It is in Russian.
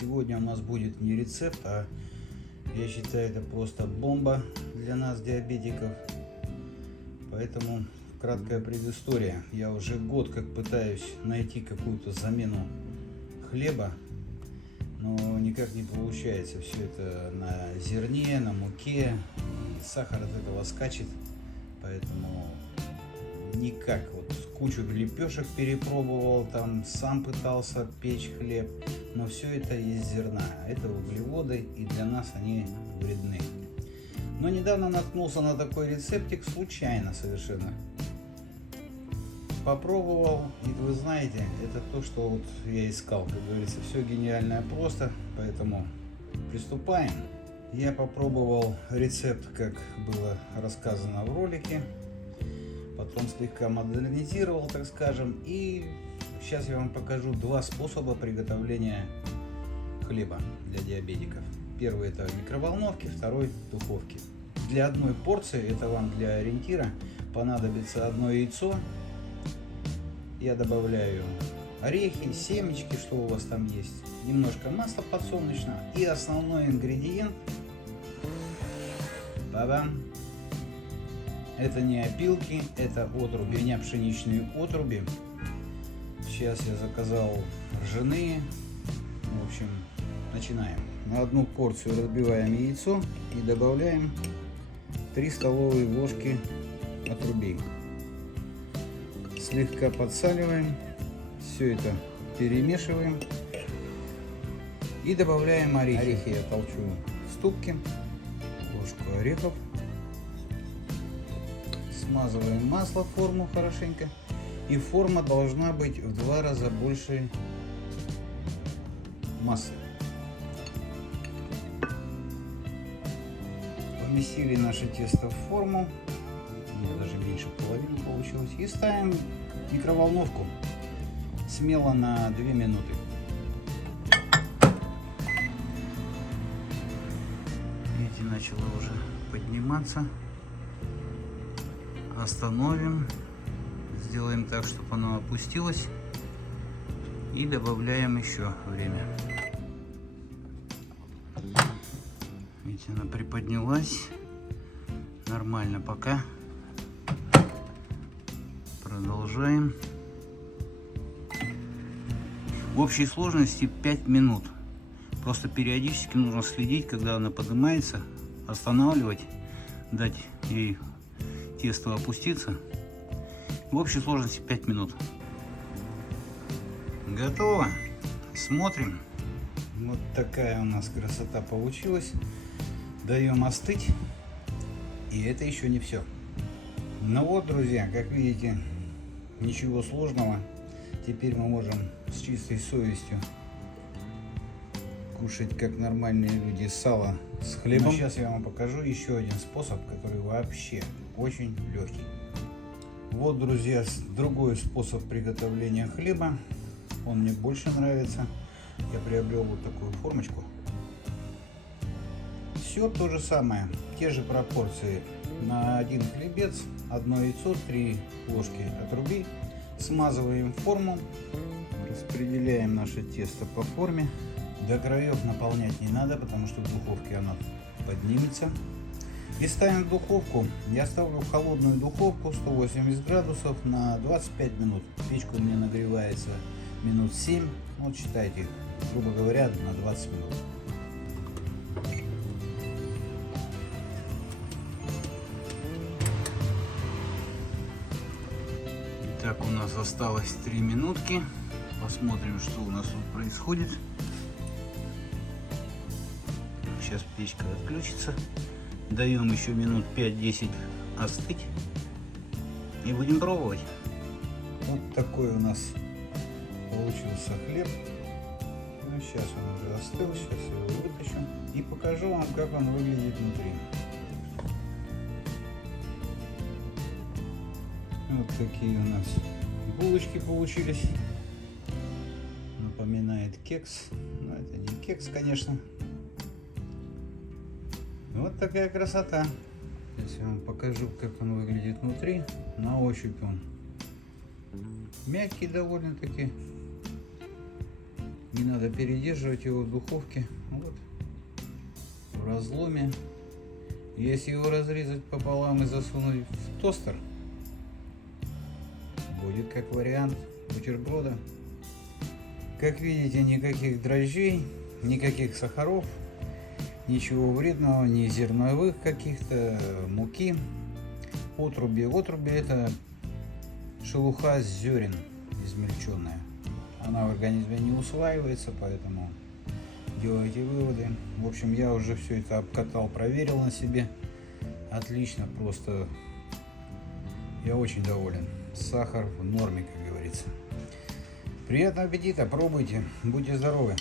Сегодня у нас будет не рецепт, а я считаю, это просто бомба для нас, диабетиков. Поэтому краткая предыстория. Я уже год как пытаюсь найти какую-то замену хлеба, но никак не получается. Все это на зерне, на муке, и сахар от этого скачет, поэтому никак. Вот кучу лепешек перепробовал, там сам пытался печь хлеб, но все это из зерна, это углеводы, и для нас они вредны. Но недавно наткнулся на такой рецептик, случайно совершенно. Попробовал, и вы знаете, это то, что вот я искал. Как говорится, все гениальное просто, поэтому приступаем. Я попробовал рецепт, как было рассказано в ролике, потом слегка модернизировал, так скажем, и сейчас я вам покажу два способа приготовления хлеба для диабетиков. Первый — это в микроволновке, второй — в духовке. Для одной порции, это вам для ориентира, понадобится одно яйцо. Я добавляю орехи, семечки, что у вас там есть, немножко масла подсолнечного, и основной ингредиент — бабам. Это не опилки, это отруби, у меня пшеничные отруби. Сейчас я заказал ржаные. В общем, начинаем. На одну порцию разбиваем яйцо и добавляем 3 столовые ложки отрубей. Слегка подсаливаем, все это перемешиваем и добавляем орехи. Орехи я толчу в ступке, ложку орехов. Смазываем масло в форму хорошенько, и форма должна быть в 2 раза больше массы. Поместили наше тесто в форму, у меня даже меньше половины получилось, и ставим в микроволновку смело на 2 минуты. Видите, начало уже подниматься. Остановим, сделаем так, чтобы оно опустилось, и добавляем еще время. Видите, она приподнялась нормально. Пока продолжаем. В общей сложности 5 минут. Просто периодически нужно следить, когда она поднимается, останавливать, дать ей тесто опуститься. В общей сложности 5 минут. Готово. Смотрим. Вот такая у нас красота получилась. Даем остыть. И это еще не все. Ну вот, друзья, как видите, ничего сложного. Теперь мы можем с чистой совестью кушать как нормальные люди сало с хлебом. Но сейчас я вам покажу еще один способ, который вообще очень легкий. Вот, друзья, другой способ приготовления хлеба. Он мне больше нравится. Я приобрел вот такую формочку. Все то же самое, те же пропорции. На один хлебец одно яйцо, 3 ложки отрубей. Смазываем форму, распределяем наше тесто по форме. До краев наполнять не надо, потому что в духовке оно поднимется. И ставим в духовку. Я ставлю в холодную духовку 180 градусов на 25 минут. Печка у меня нагревается минут 7. Вот считайте, грубо говоря, на 20 минут. Итак, у нас осталось 3 минутки. Посмотрим, что у нас тут происходит. Сейчас печка отключится. Даем еще минут 5-10 остыть. И будем пробовать. Вот такой у нас получился хлеб. Ну, сейчас он уже остыл. Сейчас я его вытащу. И покажу вам, как он выглядит внутри. Вот такие у нас булочки получились. Напоминает кекс. Но это не кекс, конечно. Вот такая красота. Сейчас я вам покажу, как он выглядит внутри. На ощупь он мягкий довольно-таки. Не надо передерживать его в духовке. Вот. В разломе. Если его разрезать пополам и засунуть в тостер, будет как вариант бутерброда. Как видите, никаких дрожжей, никаких сахаров, ничего вредного, ни зерновых каких-то, муки. Отруби. Отруби — это шелуха с зерен измельченная. Она в организме не усваивается, поэтому делайте выводы. В общем, я уже все это обкатал, проверил на себе. Отлично, просто я очень доволен. Сахар в норме, как говорится. Приятного аппетита, пробуйте, будьте здоровы.